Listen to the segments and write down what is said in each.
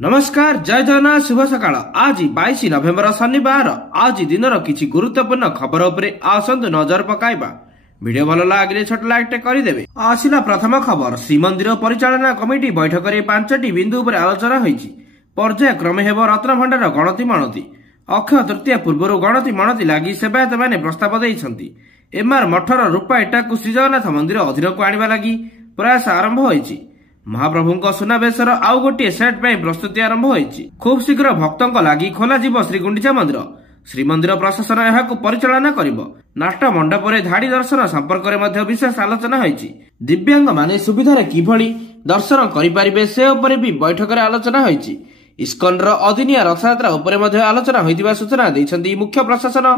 नमस्कार, जय जगन्नाथ, शुभ सकाळ। आज 22 नवेम्बर शनिवार। आज दिनर किछि गुरुत्वपूर्ण खबर उपरे आसंतु नजर पकाइबा। वीडियो भल लागले छोट लाइक टे करिदेबे। आसिला प्रथम खबर, श्रीमंदिर परिचालना कमिटी बैठक रे 5टी बिंदु उपरे आलोचना होईछि। पर्याय क्रमे हेबो रत्न भंडार गणति मणति। अक्षय तृतीया पूर्वरु गणति मणति लागि सेवायत माने प्रस्ताव दैछन्ति। एमआर मठर रूपा इटाकु श्री जगन्नाथ मंदिर अधीनकु आनिबा लागि प्रयास आरंभ होईछि। महाप्रभुଙ୍କ सुनावेशर आउ गोटे सेट ପାଇଁ प्रस्तुति आरंभ होईछि। खूब शीघ्र भक्तଙ୍କ लागि खोला जीव श्री गुंडिचा मंदिर। श्रीमंदिर प्रशासन एहाकु परिचालना करिवो। नाट्य मंडपरे धाड़ी दर्शन संपर्क रे मध्ये विशेष आलोचना होईछि। दिव्यांग माने सुविधा रे किभଳି दर्शन करि परिबे से ऊपर भी बैठक रे आलोचना होईछि। इस्कन रो अदिनिया रथयात्रा ऊपर मध्ये आलोचना होइतिबा सूचना दैछन्ति मुख्य प्रशासन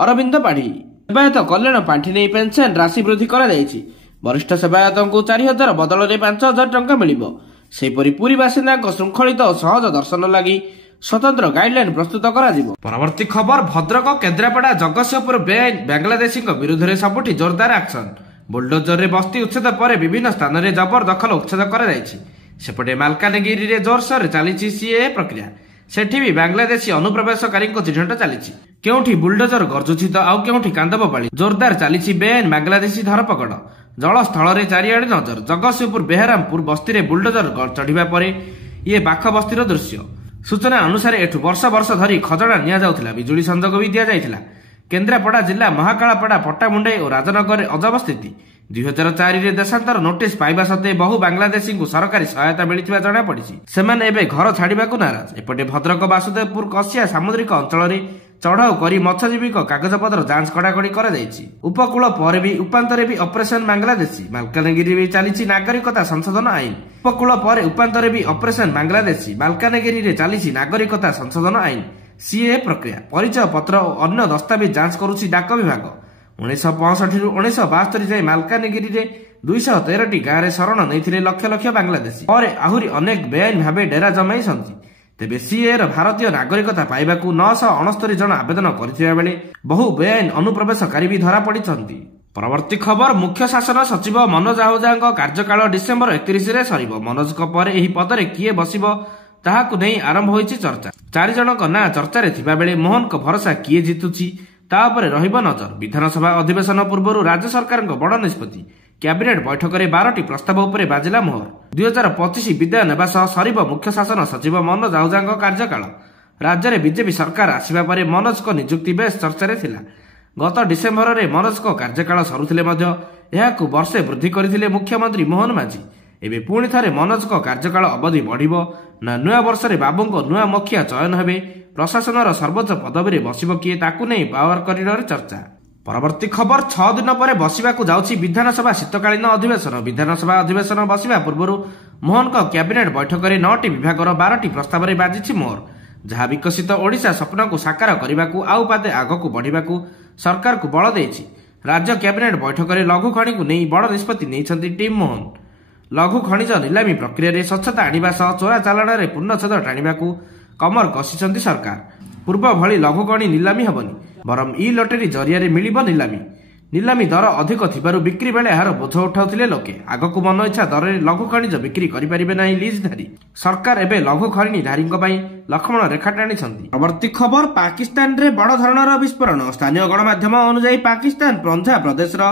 अरविंद पाढ़ी। सेवायत कल्याण पांठी नै पेंशन राशि वृद्धि करा दैछि। वरिष्ठ सेवायतଙ୍କୁ 4000 बदଳରେ 5000 टंका मिलिबो। सेपरि पुरी बासिन्दाଙ୍କ श्रृंखलित और सहज दर्शन लागि स्वतंत्र गाइडलाइन प्रस्तुत करा जिवो। परवर्ती खबर, भद्रक केन्द्रापड़ा जगतसिंहपुर बेआईन बांग्लादेशीଙ୍କ विरुद्धରେ सबुठी जोरदार एक्शन। बुलडोजर रे बस्ती उच्छेद पर विभिन्न स्थान रे जबरदखल उच्छेद करा जायछि। सेपटे मालकानगिरी रे जोरसोर चालिछि सीए प्रक्रिया। सेठी भी बांग्लादेशी अनुप्रवेशकारीଙ୍କ चिह्नट चालिछि। केउठी बुलडोजर गरजुछि त आउ केउठी कांदब पाळी। जोरदार चालिछि बेआईन बांग्लादेशी धरपकड़। जल स्थल रे चारिआडे नजर। जगतसिंहपुर बेहरामपुर बस्ती रे बुलडोजर चढ़िबा परे ये बाख बस्तीर दृश्य। सूचना अनुसार एठु वर्ष वर्ष धरी खजड़ा निया जाउथिला। बिजुली संजोग भी दिया जाइथिला। केन्द्रापड़ा जिला महाकालापड़ा पट्टामुंडई और राजनगर रे अजब स्थिति। 2004 रे देशांतर नोटिस पाइबा सत्वे बहु बांग्लादेशी को सरकारी सहायता मिलिथिबा जणा पड़िछि। सेमाने एबे घर छाड़िबाकू नाराज। एपटे भद्रक बासुदेवपुर कसिया सामुद्रिक अंचल रे चढ़ाऊ करी मत्स्यजीवी कागजपत्र जांच कड़ाकड़ी करा जायछि। उपकूल पर भी उपांतरे भी ऑपरेशन बांग्लादेशी। मालकानगिरी भी चलीछि नागरिकता संशोधन आईन। उपकूल पर उपांतरे भी ऑपरेशन बांग्लादेशी। मालकानगिरी रे चलीछि नागरिकता संशोधन आईन सीए प्रक्रिया। परिचय पत्र और अन्य दस्तावेज जांच करुछि डाक विभाग। 1965 रु 1972 जाए मालकानगिरी रे 213टी गाँव रे शरण नैथिले लक्ष लक्ष बांग्लादेशी। और आहुरी अनेक बेआईन भावे डेरा जमाई सन्ति। तेबे सीए र भारतीय नागरिकता पाइबाकू 969 जन आवेदन करथिबा बेले बहु बेआईन अनुप्रवेशकारी भी धरा पड़िछन्ति। परवर्ती खबर, मुख्य शासन सचिव मनोज आहुजाଙ୍କ कार्यकाल डिसेम्बर 31 रे सरिबो। मनोजक पर एही पदरे किए बसिबो ताहाकू नै आरंभ होईछि चर्चा। 4 जनक ना चर्चा रे थिबा बेले मोहनक भरोसा किए जितुछि ता उपरे रहिबो नजर। विधानसभा अधिवेशन पूर्वरु राज्य सरकारଙ୍କ बड़ निष्पत्ति। कैबिनेट बैठक रे 12टी प्रस्ताव उपरे बाजिला मोहर। 2025 विदाय नेबा सह सरिबो मुख्य शासन सचिव मनोज आहुजाଙ୍କ कार्यकाल। राज्य रे बीजेपी सरकार आसिबा परे मनोजक नियुक्ति बेस चर्चा रे थिला। गत डिसेम्बर रे मनोजक कार्यकाल सरुथिले मध्ये एहाकू वर्षे वृद्धि करथिले मुख्यमंत्री मोहन माझी। एबे पुणी थारे मनोजक कार्यकाल अवधि बढ़िबो ना नुआ वर्ष रे बाबूଙ୍କ नुआ मुखिया चयन हेबे। प्रशासनर सर्वोच्च पदवी रे बसिबो किए ताकू नै पावर करिडर चर्चा। परवर्ती खबर, 6 दिन पर बसिबाकू जाउछि विधानसभा शीतकालीन अधिवेशन। विधानसभा अधिवेशन बसिबा पूर्वरु मोहनक कैबिनेट बैठक रे 9टी विभागर 12टी प्रस्ताव रे बाजिछि मोहर। जहा विकसित ओडिशा स्वप्न को साकार करिबाकू आउ पादे आगकू बढ़िबाकू सरकार को बल देछि। राज्य कैबिनेट बैठक रे लघु खनि को नै बड़ निष्पत्ति नैछन्ति टीम मोहन। लघु खनिज निलामी प्रक्रिया रे स्वच्छता आनिबा सह चोरा चालाण रे पूर्णछेद टाणिबाकू कमर कसिछन्ति सरकार। पूर्व भली लघु खनि निलामी हबनी, बरम ई लटरी जरिया रे मिलिबो निलामी। निलामी दर अधिक थिबारु बिक्री बेले एहार बोझ उठाउथिले लोके। आगकू मन इच्छा दर रे लघु खनिज बिक्री करि परिबे नाही लीजधारी। सरकार एबे लघु खनि धारीଙ୍କ ପାଇଁ लक्ष्मण रेखा टाणिछन्ति। परवर्ती खबर, पाकिस्तान रे बड़ धरणर विस्फोरण। स्थानीय गणमाध्यम अनुसार पाकिस्तान पंजाब प्रदेश रो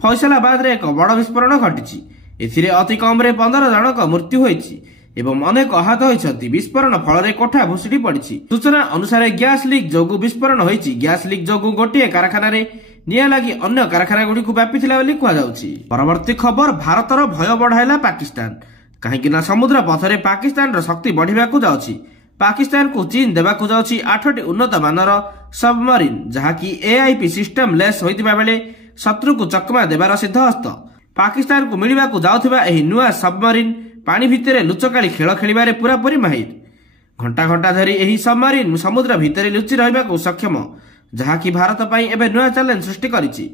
फैसलाबाद रे एक बड़ विस्फोरण घटिछि। एथिरे अति कम रे 15 जनक मृत्यु होईछि एवं अनेक आहत होइछन्ति। विस्फोरण फल रे कोठा भुसुडी पड़िछि। सूचना अनुसार गैस लीक जोगु विस्फोरण होईछि। गैस लीक जोगु गोटिए कारखाना रे निया लागि अन्य कारखाना गुडी को व्यापिथिला बोली कुआ जाउछि। परवर्ती खबर, भारतर भय बढ़ाइला पाकिस्तान। काहेकि ना समुद्र पथरे पाकिस्तान रो शक्ति बढ़िबाकू जाउछि। पाकिस्तान को चीन देबाकू जाउछि 8टी उन्नत मानर सबमरीन, जहा कि एआईपी सिस्टम लेस होइतिबा बेले शत्रु को चकमा देबार सिद्ध हस्त। पाकिस्तान को मिलिबाकू जाउथिबा एही नुआ सबमरीन पानी भितरे लुचकाली खेल खेलिबारे पूरापूरी माहिर। घंटा घंटा धरी एही सबमरीन समुद्र भितरे लुचि रहिबाकू सक्षम, जहा कि भारत पई एबे नुआ चैलेंज सृष्टि करिछि।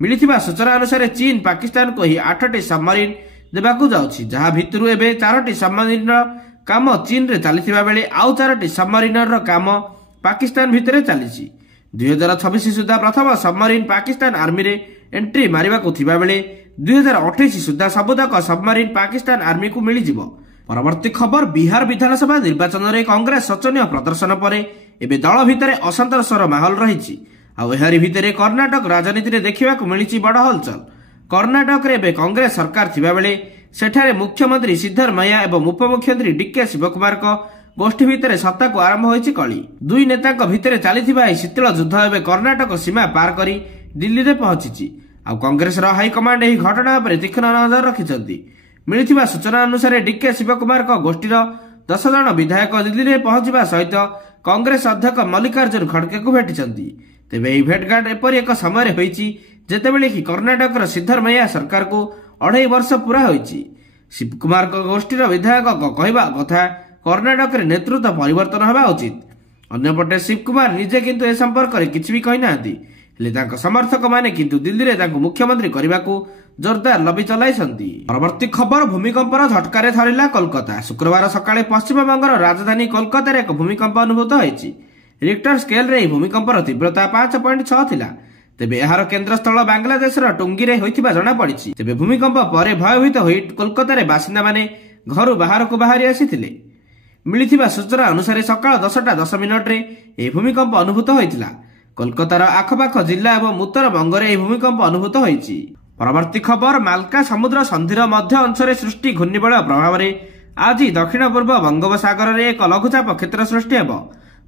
मिलिथिबा सूचना अनुसार चीन पाकिस्तान को एही 8टी सबमरीन देबाकू जाउछि, जहा भितरु एबे 4टी सबमरीन रो काम चीन रे चलिथिबा बेले आउ 4टी सबमरीन रो काम पाकिस्तान भितरे चलिछि। 2026 सुधा प्रथम सबमरीन पाकिस्तान आर्मी रे एंट्री मारिबाकू थिबा बेले 2028 सुधा सबुतक सबमरीन पाकिस्तान आर्मी को मिलिजिवो। ପରବର୍ତ୍ତୀ ଖବର ବିହାର ବିଧାନସଭା ନିର୍ବାଚନରେ କଂଗ୍ରେସ ଶୋଚନୀୟ ପ୍ରଦର୍ଶନ ପରେ ଏବେ ଦଳ ଭିତରେ ଅସନ୍ତୋଷର ମାହୋଲ ରହିଛି। ଆଉ ଏହାରି ଭିତରେ କର୍ଣ୍ଣାଟକ ରାଜନୀତିରେ ଦେଖିବାକୁ ମିଳିଛି ବଡ଼ ହଲଚଲ। କର୍ଣ୍ଣାଟକରେ ଏବେ କଂଗ୍ରେସ ସରକାର ଥିବାବେଳେ ସେଠାରେ ମୁଖ୍ୟମନ୍ତ୍ରୀ ସିଦ୍ଧରମୈୟା ଏବଂ ଉପମୁଖ୍ୟମନ୍ତ୍ରୀ ଡିକେ ଶିବକୁମାରଙ୍କ ଗୋଷ୍ଠୀ ଭିତରେ ସତ୍ତାକୁ ଆରମ୍ଭ ହୋଇଛି କଳି। ଦୁଇ ନେତାଙ୍କ ଭିତରେ ଚାଲିଥିବା ଏହି ଶୀତଳ ଯୁଦ୍ଧ ଏବେ କର୍ଣ୍ଣାଟକ ସୀମା ପାର କରି ଦିଲ୍ଲୀରେ ପହଞ୍ଚିଛି। ଆଉ କଂଗ୍ରେସର ହାଇକମାଣ୍ଡ ଏହି ଘଟଣା ଉପରେ ତୀକ୍ଷ୍ଣ ନଜର ରଖିଛନ୍ତି। ମିଳିଥିବା ସୂଚନା ଅନୁସାରେ ଡିକେ ଶିବକୁମାରଙ୍କ ଗୋଷ୍ଠୀର 10 ଜଣ ବିଧାୟକ ଦିଲ୍ଲୀରେ ପହଞ୍ଚିବା ସହିତ କଂଗ୍ରେସ ଅଧ୍ୟକ୍ଷ ମଲ୍ଲିକାର୍ଜୁନ ଖଡଗେଙ୍କୁ ଭେଟିଛନ୍ତି। ତେବେ ଏହି ଭେଟଘାଟ ଏପରି ଏକ ସମୟରେ ହୋଇଛି ଯେତେବେଳେ କି କର୍ଣ୍ଣାଟକର ସିଦ୍ଧରମୈୟା ସରକାରକୁ 2.5 ବର୍ଷ ପୂରା ହୋଇଛି। ଶିବକୁମାରଙ୍କ ଗୋଷ୍ଠୀର ବିଧାୟକଙ୍କ କହିବା କଥା କର୍ଣ୍ଣାଟକରେ ନେତୃତ୍ୱ ପରିବର୍ତ୍ତନ ହେବା ଉଚିତ। ଅନ୍ୟପଟେ ଶିବକୁମାର ନିଜେ କିନ୍ତୁ ଏ ସମ୍ପର୍କରେ କିଛି ବି କହିନାହାନ୍ତି। ହେଲେ ତାଙ୍କ ସମର୍ଥକମାନେ କିନ୍ତୁ ଦିଲ୍ଲୀରେ ତାଙ୍କୁ ମୁଖ୍ୟମନ୍ତ୍ରୀ କରିବାକୁ ଜୋରଦାର ଲବି ଚଳାଇଛନ୍ତି। ପରବର୍ତ୍ତୀ ଖବର ଭୂମିକମ୍ପର ଝଟକାରେ ଥରିଲା କୋଲକାତା। ଶୁକ୍ରବାର ସକାଳେ ପଶ୍ଚିମବଙ୍ଗର ରାଜଧାନୀ କୋଲକାତାରେ ଏକ ଭୂମିକମ୍ପ ଅନୁଭୂତ ହୋଇଛି। ରିକ୍ଟର ସ୍କେଲରେ ଏହି ଭୂମିକମ୍ପର ତୀବ୍ରତା 5.6 ଥିଲା। ତେବେ ଏହାର କେନ୍ଦ୍ରସ୍ଥଳ ବାଂଲାଦେଶର ଟୁଙ୍ଗିରେ ହୋଇଥିବା ଜଣାପଡ଼ିଛି। ତେବେ ଭୂମିକମ୍ପ ପରେ ଭୟଭୀତ ହୋଇ କୋଲକାତାରେ ବାସିନ୍ଦାମାନେ ଘରୁ ବାହାରକୁ ବାହାରି ଆସିଥିଲେ। ମିଳିଥିବା ସୂଚନା ଅନୁସାରେ ସକାଳ 10:10 ଏହି ଭୂମିକମ୍ପ ଅନୁଭୂତ ହୋଇଥିଲା। କୋଲକାତାର ଆଖପାଖ ଜିଲ୍ଲା ଏବଂ ଉତ୍ତରବଙ୍ଗରେ ଏହି ଭୂମିକମ୍ପ ଅନୁଭୂତ ହୋଇଛି। ପରବର୍ତ୍ତୀ ଖବର ମାଲକା ସମୁଦ୍ର ସନ୍ଧିର ମଧ୍ୟ ଅଂଶରେ ସୃଷ୍ଟି ଘୂର୍ଣ୍ଣିବଳୟ ପ୍ରଭାବରେ ଆଜି ଦକ୍ଷିଣ ପୂର୍ବ ବଙ୍ଗୋପସାଗରରେ ଏକ ଲଘୁଚାପ କ୍ଷେତ୍ର ସୃଷ୍ଟି ହେବ।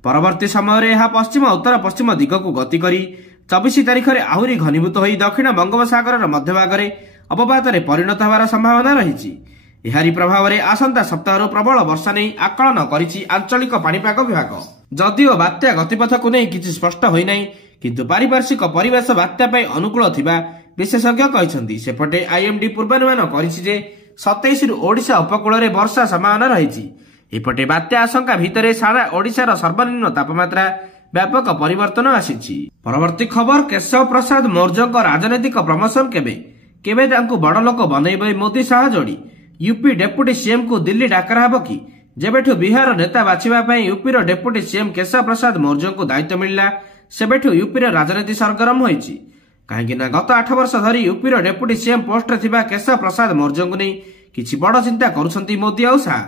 ପରବର୍ତ୍ତୀ ସମୟରେ ଏହା ପଶ୍ଚିମ ଉତ୍ତର ପଶ୍ଚିମ ଦିଗକୁ ଗତି କରି 24 ତାରିଖରେ ଆହୁରି ଘନୀଭୂତ ହୋଇ ଦକ୍ଷିଣ ବଙ୍ଗୋପସାଗରର ମଧ୍ୟଭାଗରେ ଅବପାତରେ ପରିଣତ ହେବାର ସମ୍ଭାବନା ରହିଛି। ଏହାରି ପ୍ରଭାବରେ ଆସନ୍ତା ସପ୍ତାହରୁ ପ୍ରବଳ ବର୍ଷା ନେଇ ଆକଳନ କରିଛି ଆଞ୍ଚଳିକ ପାଣିପାଗ ବିଭାଗ। ଯଦିଓ ବାତ୍ୟା ଗତିପଥକୁ ନେଇ କିଛି ସ୍ପଷ୍ଟ ହୋଇନାହିଁ, କିନ୍ତୁ ପାରିପାର୍ଶ୍ୱିକ ପରିବେଶ ବାତ୍ୟା ପାଇଁ ଅନୁକୂଳ ଥିବା ବିଶେଷଜ୍ଞ କହିଛନ୍ତି। ସେପଟେ ଆଇଏମ୍ଡି ପୂର୍ବାନୁମାନ କରିଛି ଯେ 27ରୁ ଓଡ଼ିଶା ଉପକୂଳରେ ବର୍ଷା ସମ୍ଭାବନା ରହିଛି। ଏପଟେ ବାତ୍ୟା ଆଶଙ୍କା ଭିତରେ ସାରା ଓଡ଼ିଶାର ସର୍ବନିମ୍ନ ତାପମାତ୍ରା ବ୍ୟାପକ ପରିବର୍ତ୍ତନ ଆସିଛି। ପରବର୍ତ୍ତୀ ଖବର କେଶବ ପ୍ରସାଦ ମୌର୍ଯ୍ୟଙ୍କ ରାଜନୈତିକ ପ୍ରମୋସନ କେବେ ତାଙ୍କୁ ବଡ଼ ଲୋକ ବନେଇବେ ମୋଦି ଶାହ ଯୋଡ଼ି। ୟୁପି ଡେପୁଟି ସିଏମ୍କୁ ଦିଲ୍ଲୀ ଡାକରା ହେବ କି? ଯେବେଠୁ ବିହାର ନେତା ବାଛିବା ପାଇଁ ୟୁପିର ଡେପୁଟି ସିଏମ୍ କେଶବ ପ୍ରସାଦ ମୌର୍ଯ୍ୟଙ୍କୁ ଦାୟିତ୍ୱ ମିଳିଲା ସେବେଠୁ ୟୁପିର ରାଜନୀତି ସରଗରମ ହୋଇଛି। କାହିଁକି ନା ଗତ 8 ବର୍ଷ ଧରି ୟୁପିର ଡେପୁଟି ସିଏମ୍ ପୋଷ୍ଟରେ ଥିବା କେଶବ ପ୍ରସାଦ ମୌର୍ଯ୍ୟଙ୍କୁ ନେଇ କିଛି ବଡ଼ ଚିନ୍ତା କରୁଛନ୍ତି ମୋଦି ଆଉ ଶାହ।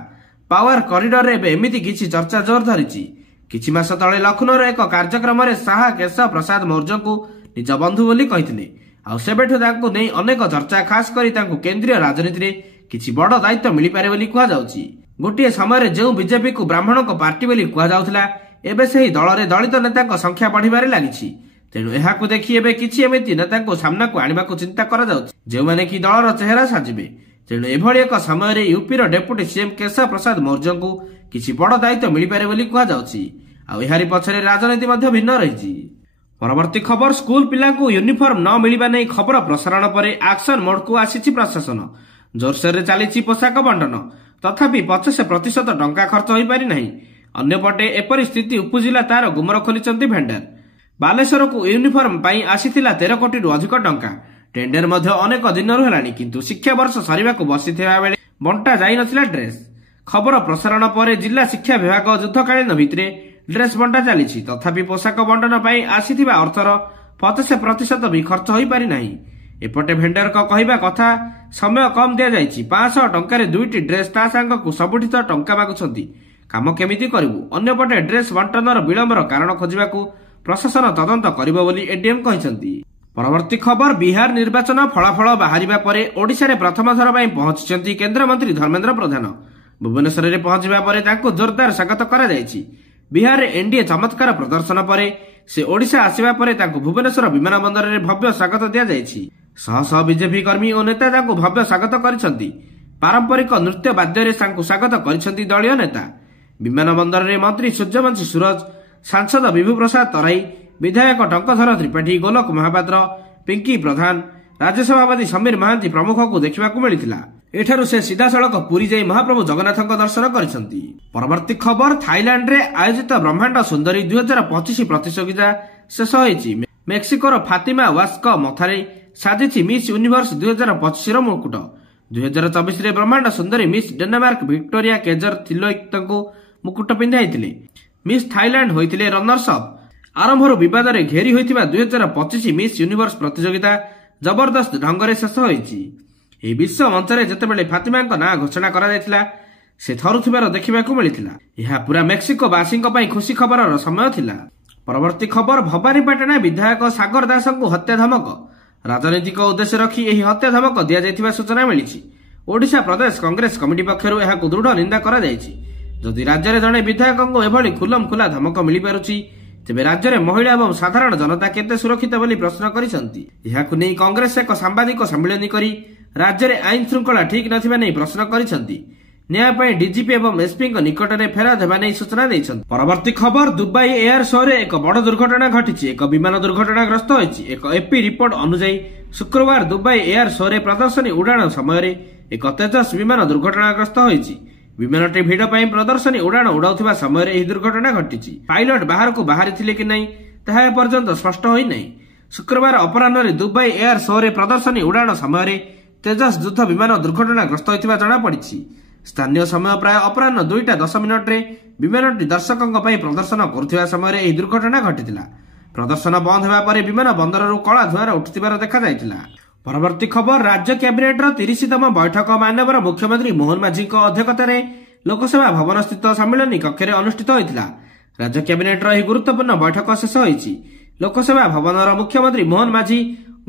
ପାୱାର କରିଡରରେ ଏବେ ଏମିତି କିଛି ଚର୍ଚ୍ଚା ଜୋର ଧରିଛି। କିଛି ମାସ ତଳେ ଲକ୍ଷ୍ନୌର ଏକ କାର୍ଯ୍ୟକ୍ରମରେ ଶାହ କେଶବ ପ୍ରସାଦ ମୌର୍ଯ୍ୟଙ୍କୁ ନିଜ ବନ୍ଧୁ ବୋଲି କହିଥିଲେ। ଆଉ ସେବେଠୁ ତାଙ୍କୁ ନେଇ ଅନେକ ଚର୍ଚ୍ଚା, ଖାସ କରି ତାଙ୍କୁ କେନ୍ଦ୍ରୀୟ ରାଜନୀତିରେ କିଛି ବଡ଼ ଦାୟିତ୍ୱ ମିଳିପାରେ ବୋଲି କୁହାଯାଉଛି। ଗୋଟିଏ ସମୟରେ ଯେଉଁ ବିଜେପିକୁ ବ୍ରାହ୍ମଣଙ୍କ ପାର୍ଟି ବୋଲି କୁହାଯାଉଥିଲା, ଏବେ ସେହି ଦଳରେ ଦଳିତ ନେତାଙ୍କ ସଂଖ୍ୟା ବଢ଼ିବାରେ ଲାଗିଛି। ତେଣୁ ଏହାକୁ ଦେଖି ଏବେ କିଛି ଏମିତି ନେତାଙ୍କୁ ସାମ୍ନାକୁ ଆଣିବାକୁ ଚିନ୍ତା କରାଯାଉଛି ଯେଉଁମାନେ କି ଦଳର ଚେହେରା ସାଜିବେ। ତେଣୁ ଏଭଳି ଏକ ସମୟରେ ୟୁପିର ଡେପୁଟି ସିଏମ୍ କେଶବ ପ୍ରସାଦ ମୌର୍ଯ୍ୟଙ୍କୁ କିଛି ବଡ଼ ଦାୟିତ୍ୱ ମିଳିପାରେ ବୋଲି କୁହାଯାଉଛି। ଆଉ ଏହାରି ପଛରେ ରାଜନୀତି ମଧ୍ୟ ଭିନ୍ନ ରହିଛି। ପରବର୍ତ୍ତୀ ଖବର ସ୍କୁଲ ପିଲାଙ୍କୁ ୟୁନିଫର୍ମ ନ ମିଳିବା ନେଇ ଖବର ପ୍ରସାରଣ ପରେ ଆକ୍ସନ ମୋଡକୁ ଆସିଛି ପ୍ରଶାସନ। ଜୋରସୋରରେ ଚାଲିଛି ପୋଷାକ ବଣ୍ଟନ, ତଥାପି 50% ଟଙ୍କା ଖର୍ଚ୍ଚ ହୋଇପାରି ନାହିଁ। ଅନ୍ୟପଟେ ଏପରି ସ୍ଥିତି ଉପୁଜିଲା ତାର ଗୁମର ଖୋଲିଛନ୍ତି ଭେଣ୍ଡର। ବାଲେଶ୍ୱରକୁ ୟୁନିଫର୍ମ ପାଇଁ ଆସିଥିଲା 13 କୋଟିରୁ ଅଧିକ ଟଙ୍କା। ଟେଣ୍ଡର ମଧ୍ୟ ଅନେକ ଦିନରୁ ହେଲାଣି, କିନ୍ତୁ ଶିକ୍ଷାବର୍ଷ ସରିବାକୁ ବସିଥିବା ବେଳେ ବଣ୍ଟା ଯାଇନଥିଲା ଡ୍ରେସ୍। ଖବର ପ୍ରସାରଣ ପରେ ଜିଲ୍ଲା ଶିକ୍ଷା ବିଭାଗ ଯୁଦ୍ଧକାଳୀନ ଭିତ୍ତିରେ ଡ୍ରେସ୍ ବଣ୍ଟା ଚାଲିଛି। ତଥାପି ପୋଷାକ ବଣ୍ଟନ ପାଇଁ ଆସିଥିବା ଅର୍ଥର 50% ବି ଖର୍ଚ୍ଚ ହୋଇପାରି ନାହିଁ। ଏପଟେ ଭେଣ୍ଡରଙ୍କ କହିବା କଥା ସମୟ କମ୍ ଦିଆଯାଇଛି। 500 ଟଙ୍କାରେ 2ଟି ଡ୍ରେସ୍, ତା ସାଙ୍ଗକୁ ସବୁଠି ତ ଟଙ୍କା ମାଗୁଛନ୍ତି, କାମ କେମିତି କରିବୁ? ଅନ୍ୟପଟେ ଡ୍ରେସ୍ ବଣ୍ଟନର ବିଳମ୍ବର କାରଣ ଖୋଜିବାକୁ ପ୍ରଶାସନ ତଦନ୍ତ କରିବ ବୋଲି ଏଡିଏମ୍ କହିଛନ୍ତି। ପରବର୍ତ୍ତୀ ଖବର ବିହାର ନିର୍ବାଚନ ଫଳାଫଳ ବାହାରିବା ପରେ ଓଡ଼ିଶାରେ ପ୍ରଥମ ଥର ପାଇଁ ପହଞ୍ଚିଛନ୍ତି କେନ୍ଦ୍ରମନ୍ତ୍ରୀ ଧର୍ମେନ୍ଦ୍ର ପ୍ରଧାନ। ଭୁବନେଶ୍ୱରରେ ପହଞ୍ଚିବା ପରେ ତାଙ୍କୁ ଜୋରଦାର ସ୍ୱାଗତ କରାଯାଇଛି। ବିହାରରେ ଏନ୍ଡିଏ ଚମତ୍କାର ପ୍ରଦର୍ଶନ ପରେ ସେ ଓଡ଼ିଶା ଆସିବା ପରେ ତାଙ୍କୁ ଭୁବନେଶ୍ୱର ବିମାନ ବନ୍ଦରରେ ଭବ୍ୟ ସ୍ୱାଗତ ଦିଆଯାଇଛି। ଶହ ଶହ ବିଜେପି କର୍ମୀ ଓ ନେତା ତାଙ୍କୁ ଭବ୍ୟ ସ୍ୱାଗତ କରିଛନ୍ତି। ପାରମ୍ପରିକ ନୃତ୍ୟ ବାଦ୍ୟରେ ତାଙ୍କୁ ସ୍ୱାଗତ କରିଛନ୍ତି ଦଳୀୟ ନେତା। ବିମାନ ବନ୍ଦରରେ ମନ୍ତ୍ରୀ ସୂର୍ଯ୍ୟବଂଶୀ ସୁରଜ, ସାଂସଦ ବିଭୁ ପ୍ରସାଦ ତରାଇ, ବିଧାୟକ ଟଙ୍କଧର ତ୍ରିପାଠୀ, ଗୋଲକ ମହାପାତ୍ର, ପିଙ୍କି ପ୍ରଧାନ, ରାଜ୍ୟସଭାପତି ସମୀର ମହାନ୍ତି ପ୍ରମୁଖଙ୍କୁ ଦେଖିବାକୁ ମିଳିଥିଲା। ଏଠାରୁ ସେ ସିଧାସଳଖ ପୁରୀ ଯାଇ ମହାପ୍ରଭୁ ଜଗନ୍ନାଥଙ୍କ ଦର୍ଶନ କରିଛନ୍ତି। ପରବର୍ତ୍ତୀ ଖବର ଥାଇଲାଣ୍ଡରେ ଆୟୋଜିତ ବ୍ରହ୍ମାଣ୍ଡ ସୁନ୍ଦରୀ 2025 ପ୍ରତିଯୋଗିତା ଶେଷ ହୋଇଛି। ମେକ୍ସିକୋର ଫାତିମା ୱାସ୍କ ମଥାରେ ସାଜିଛି ମିସ୍ ୟୁନିଭର୍ସ 2025ର ମୁକୁଟ। 2024ରେ ବ୍ରହ୍ମାଣ୍ଡ ସୁନ୍ଦରୀ ମିସ୍ ଡେନମାର୍କ ଭିକ୍ଟୋରିଆ କେଜର ଥିଲୋଇକ୍ଙ୍କୁ ମୁକୁଟ ପିନ୍ଧାଇଥିଲେ। ମିସ୍ ଥାଇଲାଣ୍ଡ ହୋଇଥିଲେ ରନର୍ସ ଅପ୍। ଆରମ୍ଭରୁ ବିବାଦରେ ଘେରି ହୋଇଥିବା 2025 ମିସ୍ ୟୁନିଭର୍ସ ପ୍ରତିଯୋଗିତା ଜବରଦସ୍ତ ଢଙ୍ଗରେ ଶେଷ ହୋଇଛି। ଏହି ବିଶ୍ୱ ମଞ୍ଚରେ ଯେତେବେଳେ ଫାତିମାଙ୍କ ନାଁ ଘୋଷଣା କରାଯାଇଥିଲା, से थरुथिबार देखिबाकू मिलिथिला। यह पूरा मेक्सिको बासींक पई खुशी खबरर समय थिला। परवर्ती खबर भवानीपाटना विधायक सागर दासଙ୍କୁ हत्या धमक। राजनीतिक उद्देश्य रखी ଏହି हत्या धमक दिया जायଥିବା सूचना मिलिछि। ओडिशा प्रदेश कांग्रेस कमिटी पक्षरु एहाकु दृढ़ निंदा करा जायछि। जदि राज्य जड़े विधायकଙ୍କୁ एभଳି खुलमखुला धमक मिली पारुछि तेबे राज्य महिला एवं साधारण जनता केते सुरक्षित बोली प्रश्न करिसंती। एहाकु नै कांग्रेस एक सांबादिक सम्मेलन करी राज्य में आईन श्रृंखला ठीक नथिबा नै प्रश्न करिसंती। न्याय पर डीजीपी एवं एसपी निकट में फेरा देवा नहीं सूचना देइछन्ति। परवर्ती खबर दुबई एयर शो रे एक बड़ दुर्घटना घटी। एक विमान दुर्घटनाग्रस्त होइछि। एक एपी रिपोर्ट अनुसार शुक्रवार दुबई एयर शो रे प्रदर्शनी उड़ाण समय एक तेजस विमान दुर्घटनाग्रस्त होइछि। विमानटी भिड़ पर प्रदर्शनी उड़ाण उड़ाउथिबा समय यह दुर्घटना घटी। पायलट बाहर को बाहरी थिले कि नहीं ताहा एपर्यंत स्पष्ट होई नहीं। शुक्रवार अपराह्न दुबई एयर शो रे प्रदर्शनी उड़ाण समय तेजस युद्ध विमान दुर्घटनाग्रस्त होइथिबा जଣା पड़िछि। स्थानीय समय प्राय अपराह्न 2:10 रे विमानटी दर्शकों प्रदर्शन करुवा समय यह दुर्घटना घटिला। प्रदर्शन बंद होगा पर विमान बंदररू कला धुआं उठुथिबार देखा जायतिला। परवर्ती खबर राज्य कैबिनेटर 30तम बैठक माननीय मुख्यमंत्री मोहन माझी अध्यक्षतार लोकसभा भवन स्थित सम्मेलन कक्ष में अनुष्ठित होता। राज्य कैबिनेटर यह गुरुत्वपूर्ण बैठक शेष होती। लोकसभा भवन मुख्यमंत्री मोहन माझी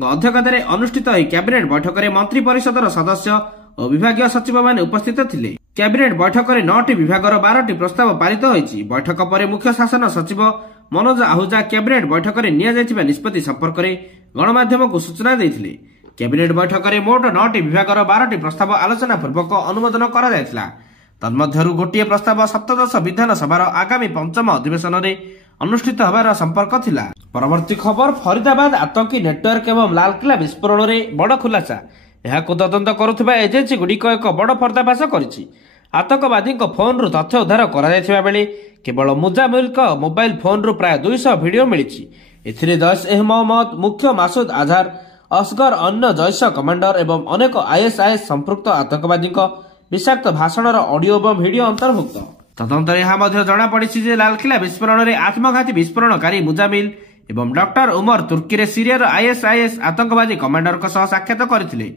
अध्यक्षतार अनुष्ठित कैबिनेट बैठक में मंत्री परिषदर सदस्य और विभागीय सचिव माने उपस्थित थिले। कैबिनेट बैठक में 9टी विभागर 12टी प्रस्ताव पारित होईछि। बैठक पर मुख्य शासन सचिव मनोज आहूजा कैबिनेट बैठक में नियाଯାଇଥିବା निष्पत्ति संपर्क में गणमाध्यम को सूचना देथिले। कैबिनेट बैठक में मोट 9टी विभागर 12टी प्रस्ताव आलोचना पूर्वक अनुमोदन करा जायतिला। तन्मध्यरु गोटिए प्रस्ताव सप्तदश विधानसभार आगामी 5म अधिवेशन में अनुष्ठित होबार संपर्क थिला। परवर्ती खबर फरीदाबाद आतंकी नेटवर्क एवं लालकिला विस्फोरण में बड़ खुलासा। यहां तदंत करुवा एजेन्सी गुड़िक एक बड़ पर्दाफाश करिछि। आतंकवादी फोन रु तथ्य उद्धार करा जायथिबा बेले केवल मुजामिल मोबाइल फोन रु प्राय 200 वीडियो मिलिछि। एथिरे जैश ए मोहम्मद मुख्य मासूद आजहार असगर अन्य जैश कमांडर एवं अनेक आईएसआईएस संपृक्त आतंकवादी विषाक्त भाषणर ऑडियो एवं वीडियो अंतर्भुक्त। तदंतर यह जना पड़ी लालकिला विस्फोरण में आत्मघाती विस्फोरणकारी मुजामिल एवं डॉक्टर उमर तुर्की सीरियार आईएसआईएस आतंकवादी कमांडर साक्षात करथिले।